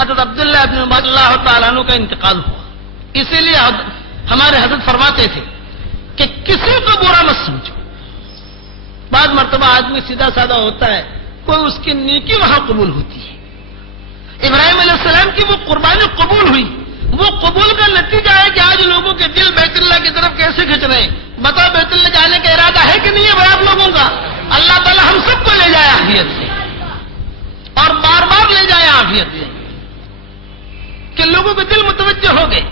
حضرت عبداللہ ابن عمر اللہ تعالیٰ عنہ کا انتقال ہوا. اسی لیے ہمارے حضرت فرماتے تھے کہ کسی کو برا مت سمجھو. بعض مرتبہ آدمی سیدھا سادہ ہوتا ہے, کوئی اس کی نیکی وہاں قبول ہوتی ہے. ابراہیم علیہ السلام کی وہ قربانی قبول ہوئی. وہ قبول کا نتیجہ ہے کہ آج لوگوں کے دل بیت اللہ کی طرف کیسے کھنچ رہے ہیں. بتاؤ بیت اللہ جانے کا ارادہ ہے کہ نہیں ہے بھائی آپ لوگوں کا؟ اللہ تعالیٰ ہم سب کو لے جائے عافیت سے, اور بار بار لے جائے عافیت سے, کہ لوگوں کے دل متوجہ ہو گئے.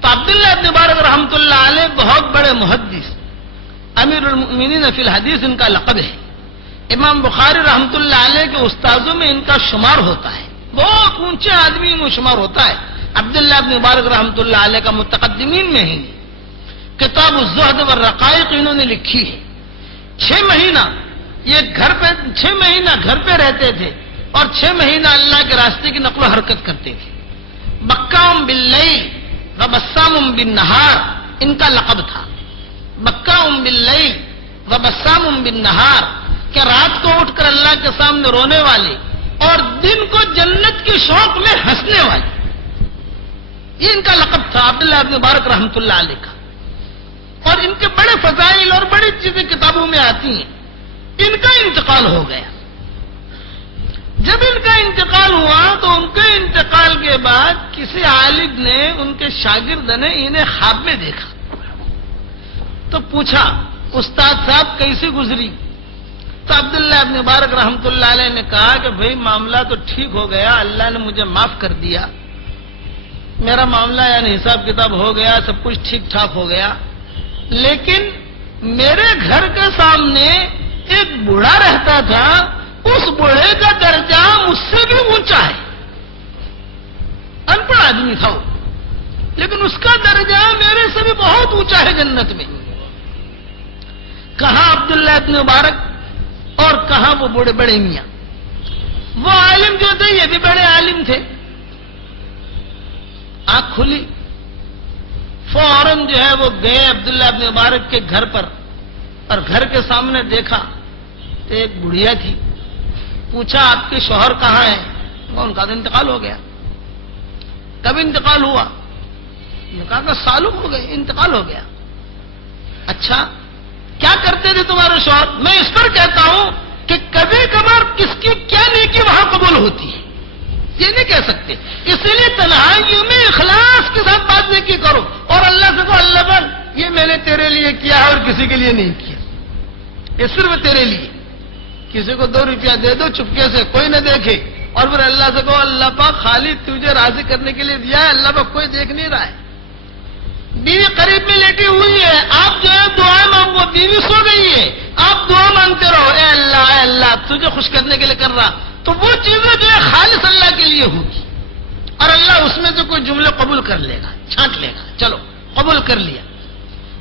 تو عبداللہ ابن مبارک رحمۃ اللہ علیہ بہت بڑے محدث, امیر المؤمنین فی الحدیث ان کا لقب ہے. امام بخاری رحمۃ اللہ علیہ کے استاذوں میں ان کا شمار ہوتا ہے, بہت اونچے آدمی میں شمار ہوتا ہے. عبداللہ ابن مبارک رحمۃ اللہ علیہ کا متقدمین میں ہی کتاب الزہد والرقائق انہوں نے لکھی ہے. 6 مہینہ یہ چھ مہینہ گھر پہ رہتے تھے اور 6 مہینہ اللہ کے راستے کی نقل و حرکت کرتے تھے. بکام باللیل و بسام بالنہار ان کا لقب تھا. بکام باللیل و بسام بالنہار, کہ رات کو اٹھ کر اللہ کے سامنے رونے والے اور دن کو جنت کے شوق میں ہنسنے والے, یہ ان کا لقب تھا عبداللہ ابن مبارک رحمۃ اللہ علیہ کا. اور ان کے بڑے فضائل اور بڑی چیزیں کتابوں میں آتی ہیں. ان کا انتقال ہو گیا. جب ان کا انتقال ہوا تو ان کے انتقال کے بعد کسی عالم نے, ان کے شاگرد نے انہیں خواب میں دیکھا. تو پوچھا استاد صاحب کیسی گزری؟ تو عبداللہ ابن مبارک رحمۃ اللہ علیہ نے کہا کہ بھئی معاملہ تو ٹھیک ہو گیا, اللہ نے مجھے معاف کر دیا, میرا معاملہ یعنی حساب کتاب ہو گیا, سب کچھ ٹھیک ٹھاک ہو گیا. لیکن میرے گھر کے سامنے ایک بوڑھا رہتا تھا, اس بوڑھے کا درجہ مجھ سے بھی اونچا ہے. ان پڑھ آدمی تھا وہ, لیکن اس کا درجہ میرے سے بھی بہت اونچا ہے جنت میں. کہاں عبداللہ ابن مبارک اور کہاں وہ بڑے بڑے میاں. وہ عالم جو تھے یہ بھی بڑے عالم تھے. آنکھ کھلی, فوراً جو ہے وہ گئے عبداللہ ابن مبارک کے گھر پر, اور گھر کے سامنے دیکھا تو ایک بڑھیا تھی. پوچھا آپ کے شوہر کہاں ہیں؟ ان کا تو انتقال ہو گیا. کب انتقال ہوا؟ نے کہا کہ سالوں ہو گئے, انتقال ہو گیا. اچھا کیا کرتے تھے تمہارے شوہر؟ میں اس پر کہتا ہوں کہ کبھی کبھار کس کی کیا نیکی وہاں قبول ہوتی ہے یہ نہیں کہہ سکتے. اسی لیے تنہائیوں میں اخلاص کے ساتھ بات نیکی کرو, اور اللہ سے کہو اللہ بن یہ میں نے تیرے لیے کیا ہے اور کسی کے لیے نہیں کیا, یہ صرف تیرے لیے. کسی کو 2 روپیہ دے دو چپکے سے, کوئی نہ دیکھے, اور پھر اللہ سے کہو اللہ پاک خالی تجھے راضی کرنے کے لیے دیا ہے, اللہ پاک کوئی دیکھ نہیں رہا ہے. بیوی قریب میں لیٹی ہوئی ہے, آپ جو ہے دعائیں مانگو, بیوی سو گئی ہے, آپ دعا مانگتے رہو, اے اللہ تجھے خوش کرنے کے لیے کر رہا, تو وہ چیزیں جو ہے خالص اللہ کے لیے ہوگی, اور اللہ اس میں سے کوئی جملے قبول کر لے گا, چھانٹ لے گا. چلو قبول کر لیا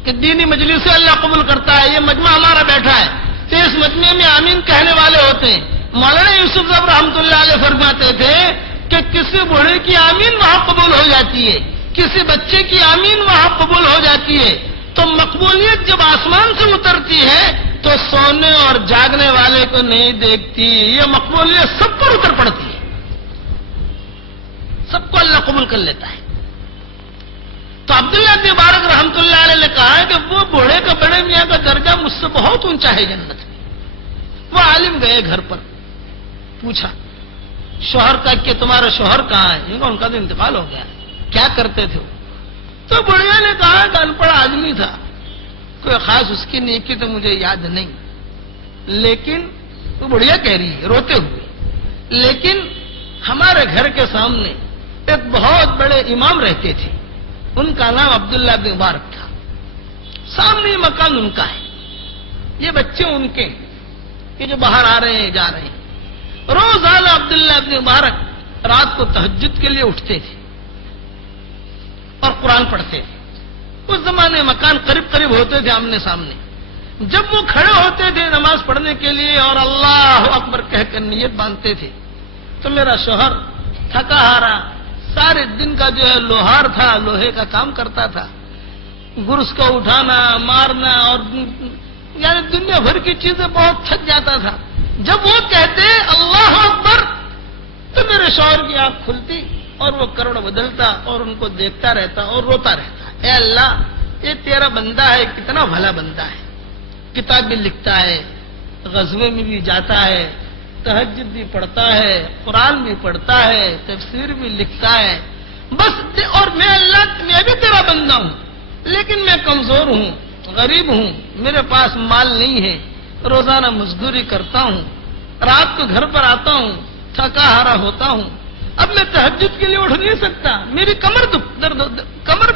کہ دینی مجلس سے اللہ قبول کرتا ہے. یہ مجمع ہمارا بیٹھا ہے تو اس مجمع میں آمین کہنے والے ہوتے ہیں. مولانا یوسف صاحب رحمۃ اللہ علیہ فرماتے تھے کہ کسی بوڑھے کی آمین وہاں قبول ہو جاتی ہے, کسی بچے کی آمین وہاں قبول ہو جاتی ہے. تو مقبولیت جب آسمان سے اترتی ہے تو سونے اور جاگنے والے کو نہیں دیکھتی, یہ مقبولیت سب پر اتر پڑتی ہے, سب کو اللہ قبول کر لیتا ہے. تو عبداللہ بن مبارک رحمۃ اللہ علیہ نے کہا کہ وہ بوڑھے کا بڑے میاں کا درجہ مجھ سے بہت اونچا ہے جنت میں. وہ عالم گئے گھر پر, پوچھا شوہر کا کہ تمہارا شوہر کہاں ہے؟ ان کا تو انتقال ہو گیا, کیا کرتے تھے؟ تو بڑھیا نے کہا کہ ان پڑھ آدمی تھا, کوئی خاص اس کی نیکی تو مجھے یاد نہیں, لیکن وہ بڑھیا کہہ رہی ہے روتے ہوئے, لیکن ہمارے گھر کے سامنے ایک بہت بڑے امام رہتے تھے, ان کا نام عبداللہ بن مبارک تھا, سامنے مکان ان کا ہے, یہ بچے ان کے کہ جو باہر آ رہے ہیں جا رہے ہیں. روزانہ عبداللہ بن مبارک رات کو تہجد کے لیے اٹھتے تھے اور قرآن پڑھتے تھے. اس زمانے مکان قریب قریب ہوتے تھے آمنے سامنے. جب وہ کھڑے ہوتے تھے نماز پڑھنے کے لیے اور اللہ اکبر کہہ کر نیت باندھتے تھے, تو میرا شوہر تھکا ہارا سارے دن کا جو ہے لوہار تھا, لوہے کا کام کرتا تھا, گرس کو اٹھانا مارنا اور یعنی دنیا بھر کی چیزیں بہت تھک جاتا تھا. جب وہ کہتے اللہ اکبر تو میرے شوہر کی آنکھ کھلتی اور وہ کروڑ بدلتا اور ان کو دیکھتا رہتا اور روتا رہتا، اے اللہ یہ تیرا بندہ ہے، کتنا بھلا بندہ ہے، کتاب بھی لکھتا ہے، غزوے میں بھی جاتا ہے، تہجد بھی پڑھتا ہے، قرآن بھی پڑھتا ہے، تفسیر بھی لکھتا ہے، بس اور میں اللہ میں بھی تیرا بندہ ہوں، لیکن میں کمزور ہوں، غریب ہوں، میرے پاس مال نہیں ہے، روزانہ مزدوری کرتا ہوں، رات کو گھر پر آتا ہوں، تھکا ہارا ہوتا ہوں، اب میں تہجد کے لیے اٹھ نہیں سکتا، میری کمر